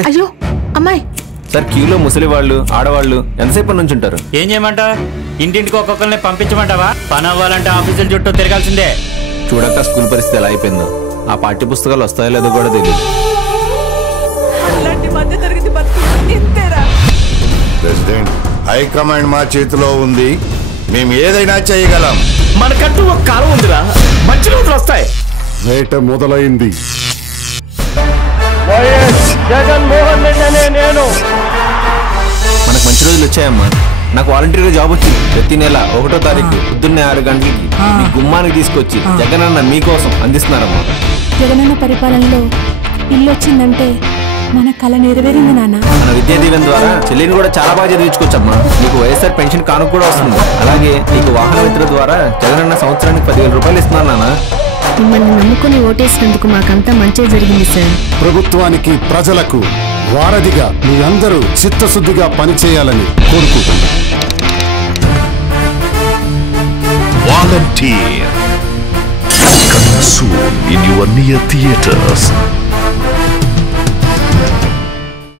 అయ్యో అమ్మాయి సార్ క్యూలో ముసలి వాళ్ళు ఆడవాళ్ళు ఎంతసేపు నుంచి ఉంటారు? ఏం చేయమంటావు? ఇంటింటికి ఒక్కొక్కరిని పంపించమంటావా? పని అవ్వాలంటే ఆఫీసుల చుట్టూ తిరగాల్సిందే. చూడక స్కూల్ పరిస్థితి ఎలా అయిపోయిందో. ఆ పాఠ్య పుస్తకాలు వస్తాయో లేదో కూడా తెలియదు. ప్రెసిడెంట్, హైకమాండ్ మా చేతిలో ఉంది. మేము ఏదైనా చేయగలం. మనకంటూ ఒక కాలం ఉందిరా, మంచి రోజులు వస్తాయి. వేట మొదలైంది. జగన్మోహన్ రెడ్డి అనే నేను. మనకు మంచి రోజులు వచ్చాయమ్మా. నాకు వాలంటీర్గా జాబ్ వచ్చింది. ప్రతి నెల 1వ తారీఖు పొద్దున్నే 6 గంటలకి మీ గుమ్మానికి తీసుకొచ్చి జగనన్న మీకోసం అందిస్తున్నారమ్మా. జగనన్న పరిపాలనలో ఇల్లు వచ్చిందంటే మన కళ నెరవేరింది నాన్న. మన విద్యా దీవెన ద్వారా చెల్లిని కూడా చాలా బాగా చదివించుకోవచ్చమ్మా. నీకు వైఎస్ఆర్ పెన్షన్ కానుక కూడా వస్తుంది. అలాగే నీకు వాహన మిత్ర ద్వారా జగనన్న సంవత్సరానికి 10,000 రూపాయలు ఇస్తున్నాను నాన్న. మిమ్మల్ని నమ్ముకుని ఓటేసినందుకు మాకంతా మంచి జరిగింది సార్. ప్రభుత్వానికి ప్రజలకు వారధిగా మీ అందరూ చిత్తశుద్ధిగా పనిచేయాలని కోరుకుంటున్నాను. Volunteer. Coming soon in your near theaters.